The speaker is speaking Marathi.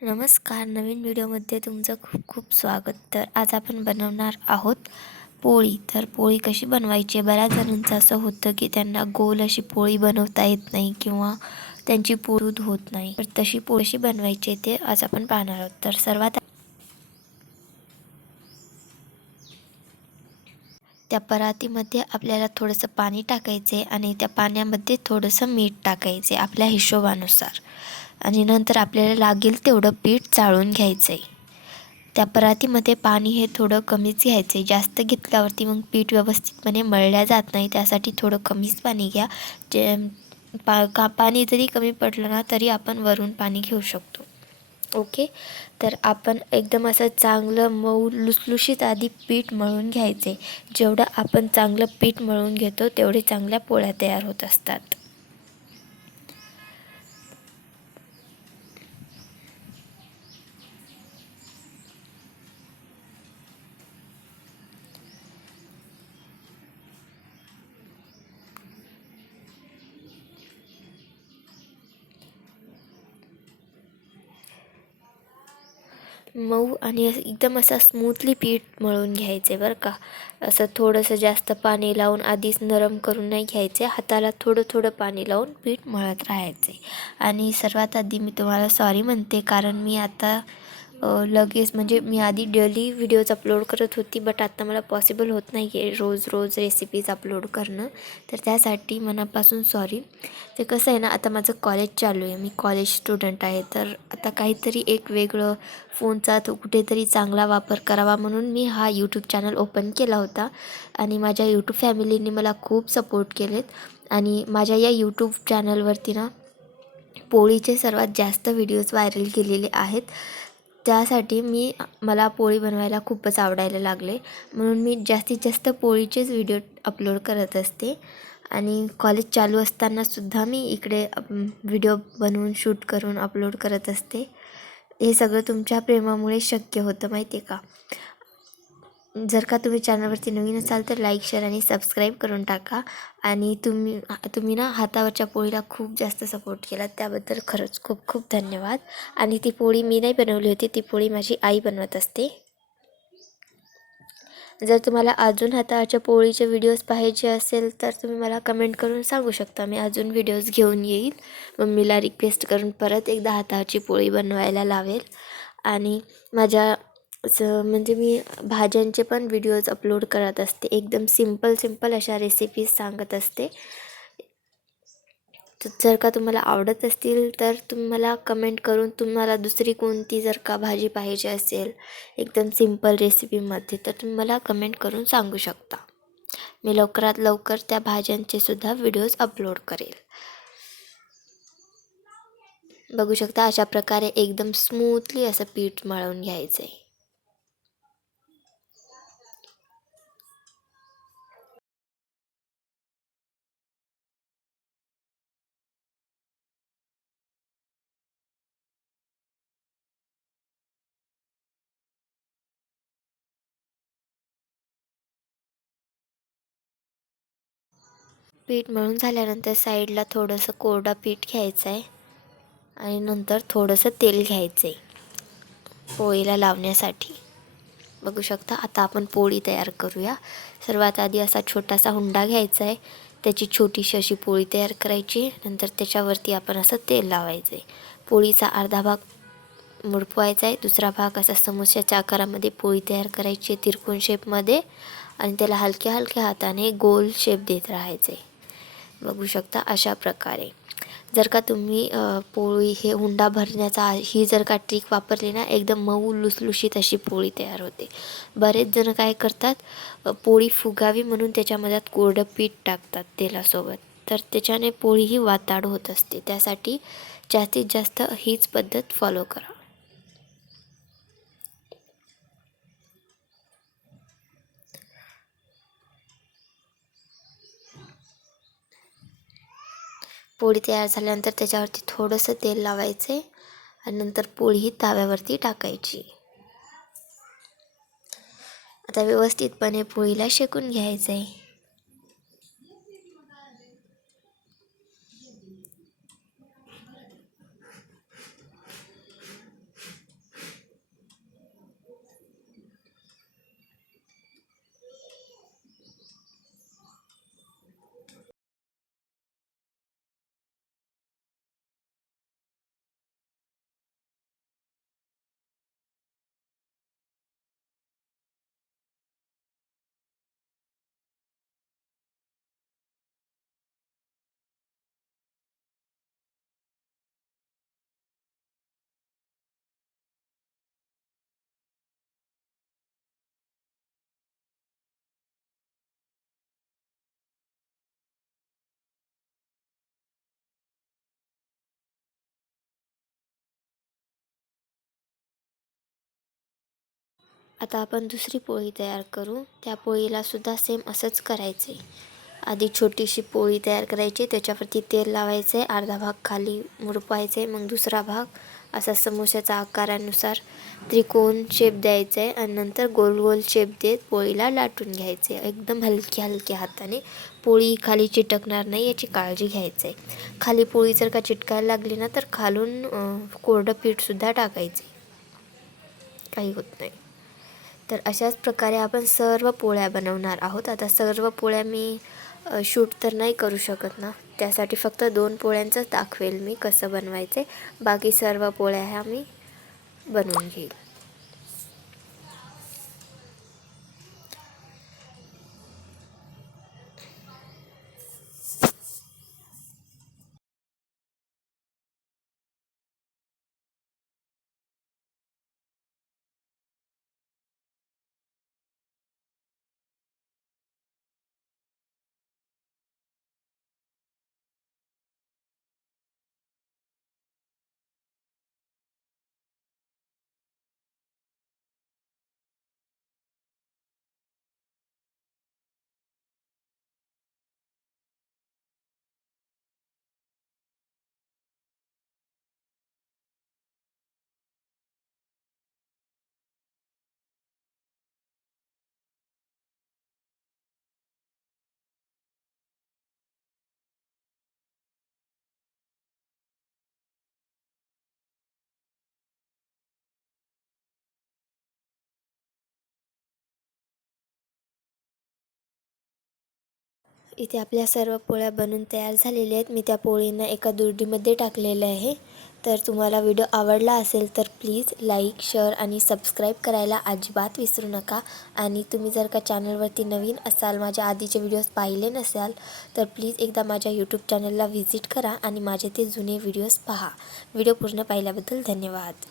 नमस्कार नवीन व्हिडिओमध्ये तुमचं खूप खूप स्वागत. तर आज आपण बनवणार आहोत पोळी. तर पोळी कशी बनवायची आहे? बऱ्याच जणांचं असं होतं की त्यांना गोल अशी पोळी बनवता येत नाही किंवा त्यांची पोळूद होत नाही. तर तशी पोळी कशी बनवायची ते आज आपण पाहणार आहोत. तर सर्वात त्या परातीमध्ये आपल्याला थोडंसं पाणी टाकायचे आणि त्या पाण्यामध्ये थोडंसं मीठ टाकायचे आपल्या हिशोबानुसार. आणि नंतर आपल्याला लागेल तेवढं पीठ चाळून घ्यायचं आहे त्या परातीमध्ये पाणी हे थोडं कमीच घ्यायचं आहे जास्त घेतल्यावरती मग पीठ व्यवस्थितपणे मळल्या जात नाही. त्यासाठी थोडं कमीच पाणी घ्या. जे पा का पाणी जरी कमी पडलं ना तरी आपण वरून पाणी घेऊ शकतो. ओके? तर आपण एकदम असं चांगलं मऊ लुसलुशीत आधी पीठ मळून घ्यायचे जेवढं आपण चांगलं पीठ मळून घेतो तेवढे चांगल्या पोळ्या तयार होत असतात. मऊ आणि एकदम असा स्मूथली पीठ मळून घ्यायचे बरं का. असं थोडंसं जास्त पाणी लावून आधीच नरम करून नाही घ्यायचे. हाताला थोडं थोडं पाणी लावून पीठ मळत राहायचे. आणि सर्वात आधी मी तुम्हाला सॉरी म्हणते कारण मी आता लगेच म्हणजे मी आधी डेली व्हिडिओज अपलोड करत होती बट आता मला पॉसिबल होत नाही आहे रोज रोज रेसिपीज अपलोड करणं. तर त्यासाठी मनापासून सॉरी ते कसं आहे ना आता माझं कॉलेज चालू आहे. मी कॉलेज स्टुडंट आहे. तर आता काहीतरी एक वेगळं फोनचा तो कुठेतरी चांगला वापर करावा म्हणून मी हा यूट्यूब चॅनल ओपन केला होता. आणि माझ्या यूट्यूब फॅमिलीने मला खूप सपोर्ट केलेत. आणि माझ्या या यूट्यूब चॅनलवरती ना पोळीचे सर्वात जास्त व्हिडिओज व्हायरल केलेले आहेत. त्यासाठी मी मला पोळी बनवायला खूपच आवडायला लागले. म्हणून मी जास्तीत जास्त पोळीचेच व्हिडिओ अपलोड करत असते. आणि कॉलेज चालू असतानासुद्धा मी इकडे व्हिडिओ बनवून शूट करून अपलोड करत असते. हे सगळं तुमच्या प्रेमामुळे शक्य होतं माहिती आहे का? जर का तुम्ही चॅनलवरती नवीन असाल तर लाईक शेअर आणि सबस्क्राईब करून टाका. आणि तुम्ही तुम्ही ना हातावरच्या पोळीला खूप जास्त सपोर्ट केला. त्याबद्दल खरंच खूप खूप धन्यवाद. आणि ती पोळी मी नाही बनवली होती. ती पोळी माझी आई बनवत असते. जर तुम्हाला अजून हातावरच्या पोळीचे व्हिडिओज पाहायचे असेल तर तुम्ही मला कमेंट करून सांगू शकता. मी अजून व्हिडिओज घेऊन येईल. मम्मीला रिक्वेस्ट करून परत एकदा हातावरची पोळी बनवायला लावेल. आणि माझ्या असं म्हणजे मी भाज्यांचे पण व्हिडिओज अपलोड करत असते. एकदम सिंपल सिंपल अशा रेसिपीज सांगत असते. जर का तुम्हाला आवडत असतील तर तुम्हाला कमेंट करून तुम्हाला दुसरी कोणती जर का भाजी पाहिजे असेल एकदम सिंपल रेसिपीमध्ये तर तुम्ही मला कमेंट करून सांगू शकता. मी लवकरात लवकर त्या भाज्यांचे सुद्धा व्हिडिओज अपलोड करेल. बघू शकता अशा प्रकारे एकदम स्मूथली असं पीठ मळवून घ्यायचं आहे पीठ मळून झाल्यानंतर साईडला थोडंसं कोरडा पीठ घ्यायचं आहे आणि नंतर थोडंसं तेल घ्यायचं आहे पोळीला लावण्यासाठी. बघू शकता आता आपण पोळी तयार करूया. सर्वात आधी असा छोटासा हुंडा घ्यायचा आहे त्याची छोटीशी अशी पोळी तयार करायची. नंतर त्याच्यावरती आपण असं तेल लावायचं आहे पोळीचा अर्धा भाग मुडपवायचा आहे दुसरा भाग असा समोस्याच्या आकारामध्ये पोळी तयार करायची आहे तिरकून शेपमध्ये आणि त्याला हलक्या हलक्या हाताने गोल शेप देत राहायचे बघू शकता अशा प्रकारे. जर का तुम्ही पोळी हे हुंडा भरण्याचा ही जर का ट्रिक वापरली ना एकदम मऊ लुसलुशीत अशी पोळी तयार होते. बरेच जण काय करतात पोळी फुगावी म्हणून त्याच्यामध्ये कोरडं पीठ टाकतात तेलासोबत. तर त्याच्याने पोळी ही वाताड होत असते. त्यासाठी जास्तीत जास्त हीच पद्धत फॉलो करा. पोळी तयार झाल्यानंतर त्याच्यावरती थोडंसं तेल लावायचं आणि नंतर पोळी ही ताव्यावरती टाकायची. आता व्यवस्थितपणे पोळीला शेकून घ्यायचं आहे आता आपण दुसरी पोळी तयार करू. त्या पोळीला सुद्धा सेम असंच करायचं आहे आधी छोटीशी पोळी तयार करायची त्याच्यावरती तेल लावायचं आहे अर्धा भाग खाली मुरपायचं आहे मग दुसरा भाग असा समोशाचा आकारानुसार त्रिकोण शेप द्यायचा आहे आणि नंतर गोल गोल शेप देत पोळीला लाटून घ्यायचे एकदम हलक्या हलक्या हाताने पोळी खाली चिटकणार नाही याची काळजी घ्यायचं आहे खाली पोळी जर का चिटकायला लागली ना तर खालून कोरडं पीठसुद्धा टाकायचे काही होत नाही. तर अशाच प्रकारे आपण सर्व पोळ्या बनवणार आहोत. आता सर्व पोळ्या मी शूट तर नाही करू शकत ना. त्यासाठी फक्त दोन पोळ्यांचंच दाखवेल मी कसं बनवायचे बाकी सर्व पोळ्या ह्या मी बनवून घेईल. इथे आपल्या सर्व पोळ्या बनून तयार झालेल्या आहेत. मी त्या पोळींना एका दुर्डीमध्ये टाकलेलं आहे. तर तुम्हाला व्हिडिओ आवडला असेल तर प्लीज लाईक शेअर आणि सबस्क्राईब करायला अजिबात विसरू नका. आणि तुम्ही जर का चॅनलवरती नवीन असाल माझ्या आधीचे व्हिडिओज पाहिले नसाल तर प्लीज एकदा माझ्या यूट्यूब चॅनलला व्हिजिट करा आणि माझे ते जुने व्हिडिओज पहा. व्हिडिओ पूर्ण पाहिल्याबद्दल धन्यवाद.